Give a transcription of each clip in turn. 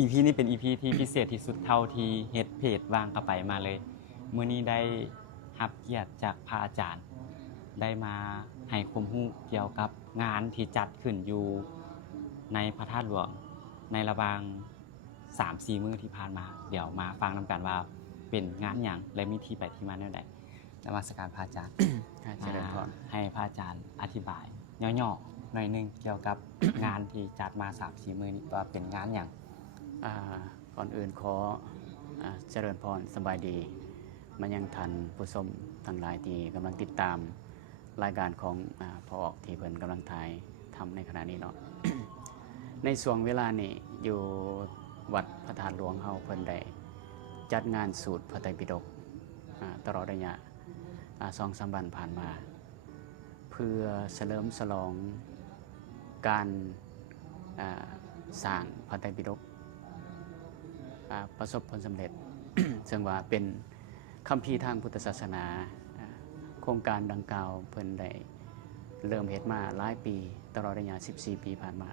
EP นี้เป็น EP ที่พิเศษที่สุดเท่าที่เฮ็ดเพจวางเข้าไปมาเลยมื้อนี้ได้รับเกียรติจากพระอาจารย์ได้มาให้ความรู้เกี่ยวกับงานที่จัดขึ้นอยู่ในพระธาตุหลวงในระหว่าง 3-4 มื้อที่ผ่านมาเดี๋ยวมาฟังนำกันว่าเป็นงานหยังและมีที่ไปที่มาแนวใดนมัสการพระอาจารย์ เจริญพร ให้พระอาจารย์อธิบายย่อๆหน่อยนึงเกี่ยวกับ งานที่จัดมา 3-4 มื้อนี้ว่าเป็นงานหยังก่อนอื่นขอเจริญพรสบายดีมันยังทันผู้ชมทั้งหลายที่กำลังติดตามรายการของพอออกที่เพิ่นกำลังถ่ายทำในขณะนี้เนาะ ในช่วงเวลานี้อยู่วัดพระธาตุหลวงเฮาเพิ่นได้จัดงานสูตรพระไตรปิฎกตลอดระยะ2-3 วันผ่านมา เพื่อเฉลิมฉลองการสร้างพระไตรปิฎกประสบผลสำเร็จ ซึ่งว่าเป็นคัมภีร์ทางพุทธศาสนาโครงการดังกล่าวเพิ่นได้เริ่มเฮ็ดมาหลายปีตลอดระยะ14 ปีผ่านมา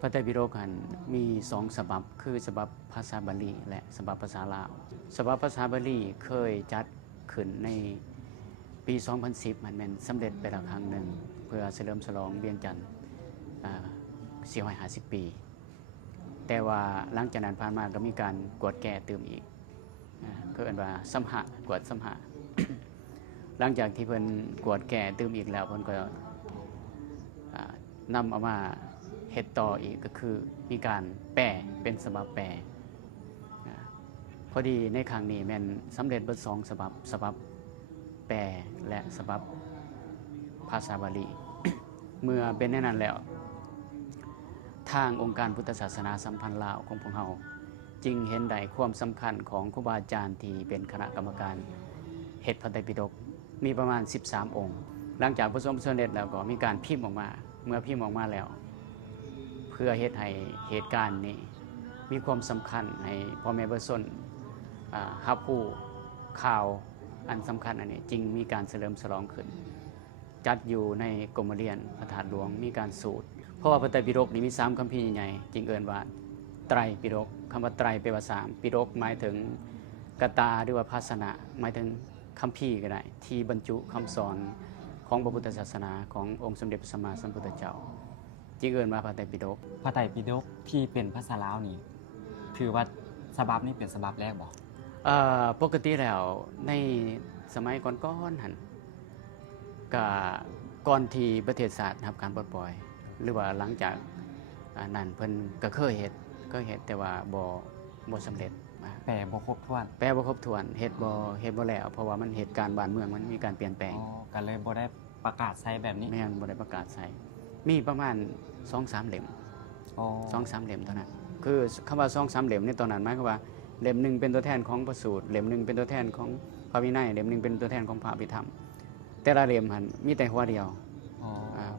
พระไตรปิฎกหันมี2ฉบับคือฉบับภาษาบาลีและฉบับภาษาลาวฉบับภาษาบาลีเคยจัดขึ้นในปี 2010 มันแม่นสำเร็จไปแล้วครั้งหนึ่งเพื่อเฉลิมฉลองเวียงจันทร์450 ปีแต่ว่าหลังจากนั้นผ่านมาก็มีการกวดแก้ตื่มอีกก็เอิ้นว่าสัมหะกวดสัมหะ หลังจากที่เพิ่นกวดแก้ตื่มอีกแล้วเพิ่นก็นำเอามาเฮ็ดต่ออีกก็คือมีการแปลเป็นฉบับแปลพอดีในครั้งนี้แม่นสำเร็จเบิด2ฉบับแปลและฉบับภาษาบาลี เมื่อเป็นแน่นั้นแล้วทางองค์การพุทธศาสนาสัมพันธ์ลาวของพวกเราจึงเห็นได้ความสำคัญของครูบาอาจารย์ที่เป็นคณะกรรมการเฮ็ดพระไตรปิฎกมีประมาณ13 องค์หลังจากประสบสำเร็จแล้วก็มีการพิมพ์ออกมาเมื่อพิมพ์ออกมาแล้วเพื่อเฮ็ดให้เหตุการณ์นี้มีความสำคัญให้พ่อแม่ประชาชนรับรู้ข่าวอันสำคัญอันนี้จึงมีการเฉลิมฉลองขึ้นจัดอยู่ในกรมเรียนพระธาตุหลวงมีการสูตรเพราะว่าพระไตรปิฎกนี้มี3คัมภีร์ใหญ่ๆจึงเอิ้นว่าไตรปิฎกคำว่าไตรแปลว่า3ปิฎกหมายถึงกตาหรือว่าภาสนะหมายถึงคัมภีร์ก็ได้ที่บรรจุคำสอนของพระพุทธศาสนาขององค์สมเด็จพระสัมมาสัมพุทธเจ้าจึงเอิ้นว่าพระไตรปิฎกพระไตรปิฎกที่เป็นภาษาลาวนี่ถือว่าฉบับนี้เป็นฉบับแรกบ่ปกติแล้วในสมัยก่อนๆหั่นก็ก่อนที่ประเทศชาติรับการปลดปล่อยหรือว่าหลังจากนั้นเพิ่นก็เคยเฮ็ดแต่ว่าบ่สำเร็จแปลบ่ครบถ้วนเฮ็ดบ่แล้วเพราะว่ามันเหตุการณ์บ้านเมืองมันมีการเปลี่ยนแปลงก็เลยบ่ได้ประกาศใช้แบบนี้แม่นบ่ได้ประกาศใช้มีประมาณ 2-3 เล่ม2-3 เล่มเท่านั้นคือคำว่า 2-3 เล่มในตอนนั้นหมายความว่าเล่มนึงเป็นตัวแทนของพระสูตรเล่มนึงเป็นตัวแทนของพระวินัยเล่มนึงเป็นตัวแทนของพระอภิธรรมแต่ละเล่มหั่นมีแต่หัวเดียว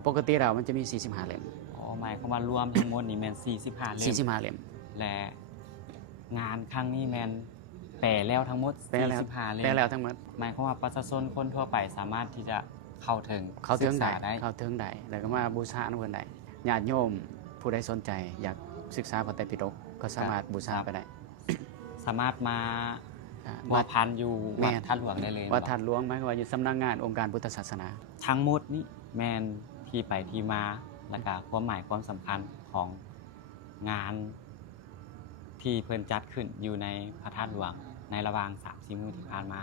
ปกติแล้วมันจะมี45 เล่มหมายความว่ารวมทั้งหมดนี่แม่น45 เล่ม45 เล่มและงานครั้งนี้แม่นแปลแล้วทั้งหมด45 เล่มแปลแล้วทั้งหมดหมายความว่าประชาชนคนทั่วไปสามารถที่จะเข้าถึงได้แล้วก็มาบูชานำเพิ่นได้ญาติโยมผู้ใดสนใจอยากศึกษาพระไตรปิฎกก็สามารถบูชาไปได้สามารถมาพันอยู่วัดธาตุหลวงได้เลยวัดธาตุหลวงหมายความว่าอยู่สำนักงานองค์การพุทธศาสนาทั้งหมดนี้แม่นที่ไปที่มาและก็ความหมายความสำคัญของงานที่เพิ่นจัดขึ้นอยู่ในพระธาตุหลวงในระหว่าง 3-4 มื้อที่ผ่านมา